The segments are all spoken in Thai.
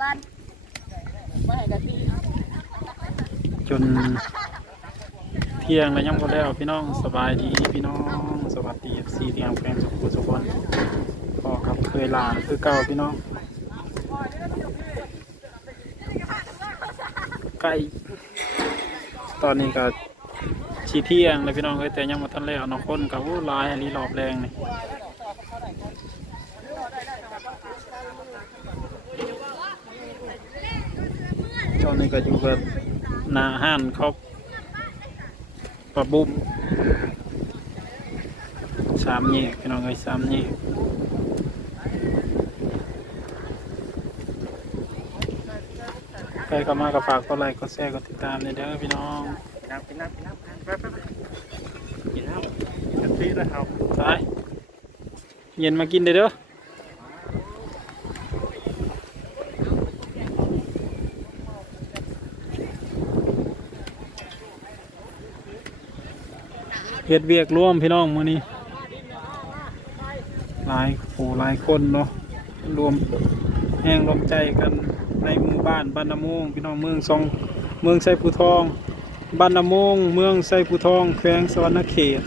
ตันจนเที่ยงแล้วยังบ่แล้วพี่น้องสบายดีพี่น้องสวัสดี FC ที่ทำแฟนสุขสุขคนพอกับเคยลาคือเก่าพี่น้องไก่ตอนนี้ก็ชีเที่ยงเลยพี่น้องเอ้ยแต่ยังมาทันแล้วน้องคนกับผู้ลายอันนี้รอบแรงนี่ ตอนนี้ก็อยู่กับหนาห้านเขาปะบุ้มสามแยกพี่น้องเอ้ยสามแยกใครเข้ามาก็ฝากกดไลค์กดแชร์กดติดตามเลยเด้อพี่น้องน้ำกินน้ำกินน้ำไปไปไปกินน้ำกันทีแล้วครับไปเย็นมากินเด้อ เด้อเฮ็ดเวียกร่วมพี่น้องมื้อนี้หลายผู้หลายคนเนาะรวมแห่งรวมใจกันในหมู่บ้านบ้านนาโมงพี่น้องเมืองซองเมืองไซผูทองบ้านนาโมงเมืองไซผูทองแขวงสวรรณเขต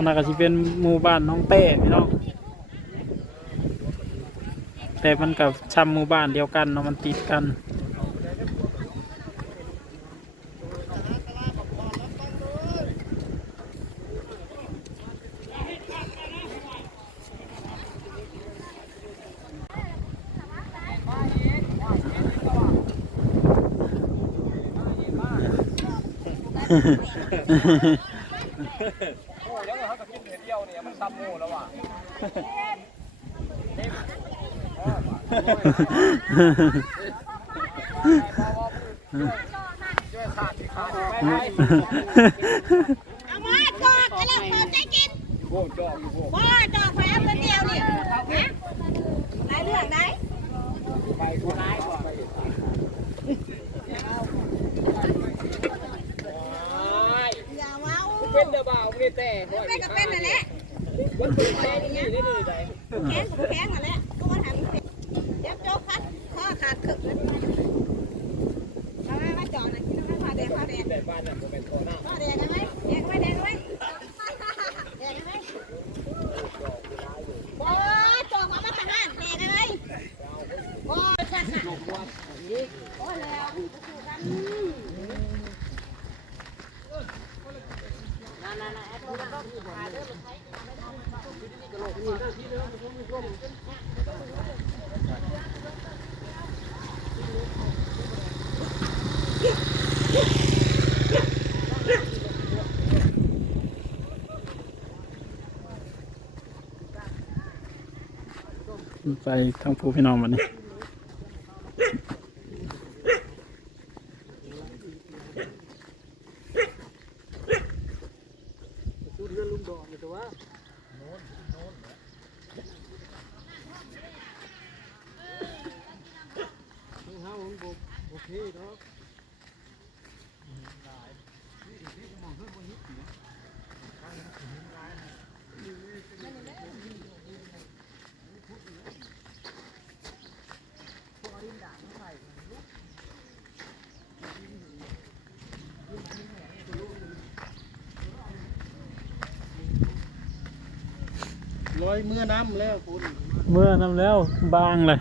นนั้นก็สิเป็นหมู่บ้านน้องเต้พี่น้องแต่มันกับชำหมู่บ้านเดียวกันเนาะมันติดกัน กินเดียวเนี่ยมันซ้ำโม่แล้วว่ะช่วยขาดขาดไปไปเอามาจอกกระลังพอใจกินโอ้จอกอยู่โว้พ่อจอกแผลเป็นเดียวนี่ฮะไหนเรื่องไหนไปคนร้ายกว่าไปอย่าเว้า เป็นเดบ่าวไม่ แต่เป็นก็เป็นนั่นแหละมันเป็นแค่นี้นี่นี่ใจแข้งก็แข้งนั่นแหละก็ว่าทำเป็นเจ็บโจ๊กคัดข้อขาดขึกเอาไว้มาจอดนะกินน้ำผ้าแดงผ้าแดง แต่บ้านน่ะมันเป็นตัวหน้า ผ้าแดงกันไหมแดงไหมแดงไหมแดงไหมโอ้ยจอกมามาทหารแดงไหมโอ้ยโอ้ยแล้วนั่นนั่นนั่นแอปเปิ้ลก็ขายด้วย ไปทั้งผู้พี่น้องวันนี้โอเคเนาะ ร้อยเมื่อน้ำแล้วคุณเมื่อน้ำแล้วบางเลย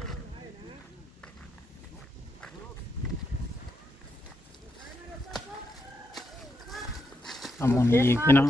เอามองนี้อีกพี่น้อง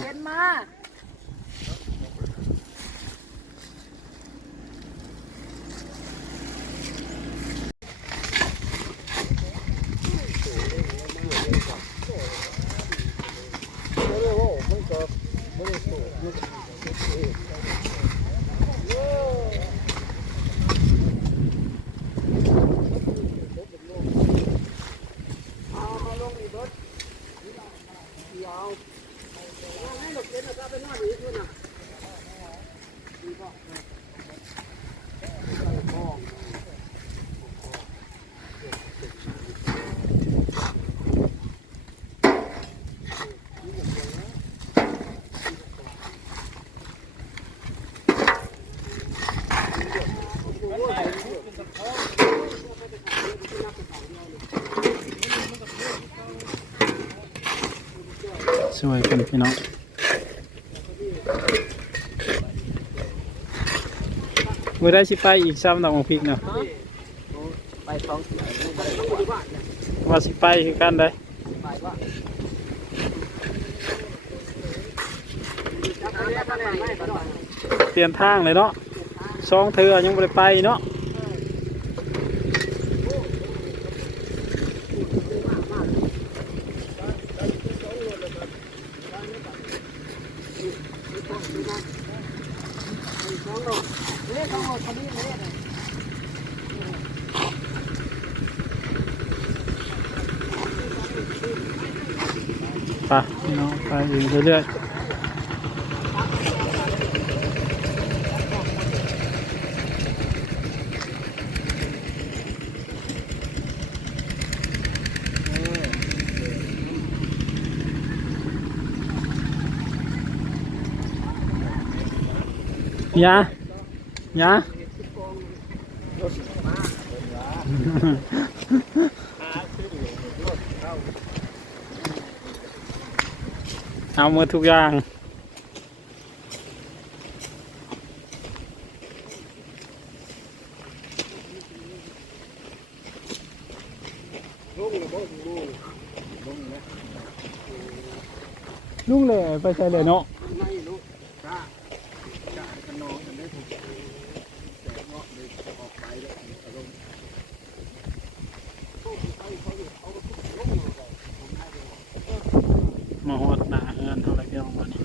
เห็นมาสวยกันพี่น้องเมื่อได้สิไปอีกซ้ำดอกของพริกเนาะไปสองเสือว่าสิไปคือกันได้เปลี่ยนทางเลยเนาะสองเธอยังไม่ได้ไปเนาะไปพี่น้ องไปอีกเรื่อยๆยายา เอาหมดทุกอย่างลุงเลยไปใส่เลยเนาะ ไม่รู้จ้าจ้ากันน้องกันได้ถูกแต่เงาะเลยออกไปแล้วอารมณ์ มาหอดหนาเฮือนเท่าไรเดียวมานี่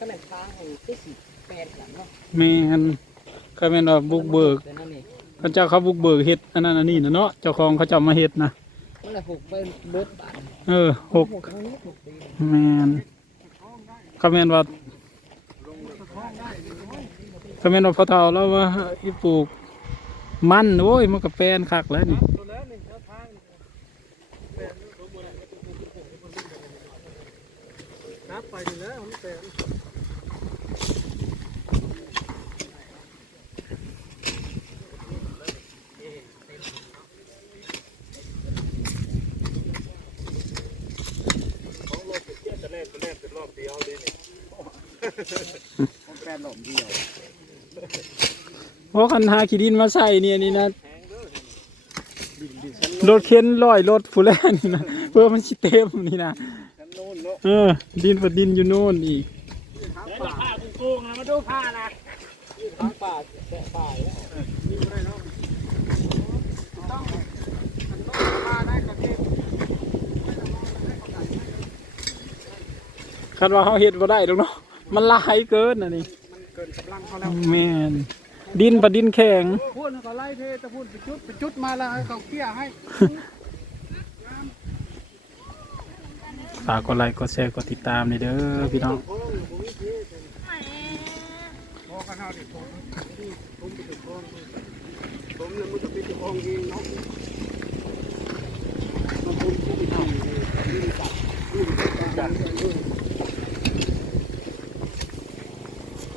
ก็แม่ค้าให้ที่สิแปดหลังเนาะแม่นก็แม่นว่าบุกเบิกแต่นั่นเองเขาเจ้าเขาบุกเบิกเฮ็ดอันนั้นอันนี้นะเนาะเจ้าของเขาเจ้ามาเฮ็ดนะมันละหกเป็นเบิดบาทเออหกหกเท่านี้หกปีแม่นก็แม่นว่าก็แม่นว่าพอเฒ่าแล้วว่าอีปลูกมันโอ้ยมันก็แปลนคักแล้วนี่นับไปแล้วมันเป็น แปดหล่มเดียวเพราะคันหาขี้ดินมาใส่เนี่ยนี่นะรถเข็นร้อยรถผู้แรกนี่นะเพื่อมันสิเต็มนี่นะฉันโน่นเนาะเออ ดินประดินอยู่โน่นอีกทางป่ากุ้งๆนะมาดูผ้านะทางป่าแตะป่าแล้วนี่ไม่ได้เนาะต้องมันต้องมาได้กระเทศ คาดว่าเขาเฮ็ดบ่ได้ดอกเนาะมันหลายเกินน่ะนี่มันเกินกำลังเขาแล้วแม่นดินประดินแข็งพูดให้เขาไล่เทจะพูดไปจุดไปจุดมาแล้วให้เขาเกี้ยให้ฝากกดไลค์กดแชร์กดติดตามนี่เด้อพี่น้องพอกันเอาดิผมผมไปถึงห้องผม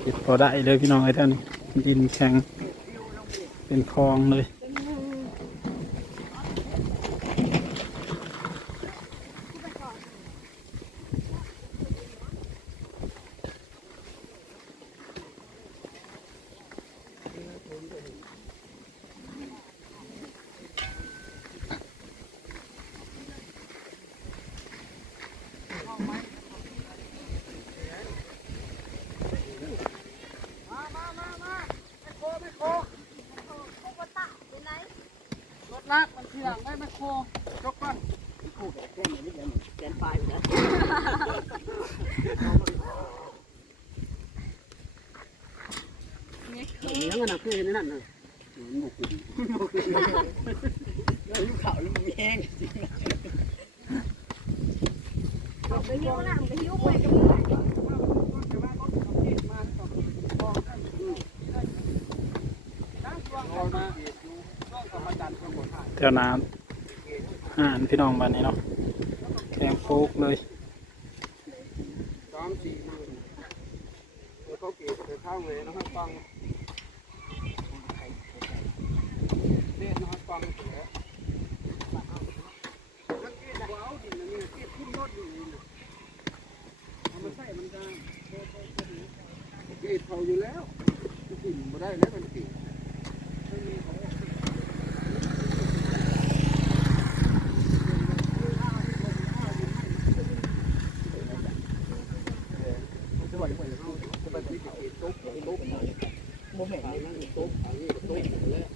เนี่ยมันจะไปถึงห้องเองเนาะมันผมผมไปถึงนี่จับนี่จับนี่เฮ็ดพอได้เลยพี่น้องไอ้ท่านดินแข็งเป็นคลองเลย มามามามาไม่โคไม่โครถลากมันทีหลังได้ไม่ โคยกก่อนโคแบบแค่นี้นี่แกนปลายนะเลี้ยงกันนะคือนนั้นนะหมกหมกแล้วลูกเขาลูกแย่งจริงไปหิ้วนะไปหิ้วไปกันแถวน้ำ อ่านพี่น้องบ้านนี้เนาะแกงโป๊กเลยสามสี่หมื่นเขาเก็บแต่ข้าวเลยนะครัฟังเล่นนะครัฟังเสือเขาอยู่แล้วกินมาได้แล้วมันกิน บ่แม่นเลยนะตุ๊กตุ๊กแล้ว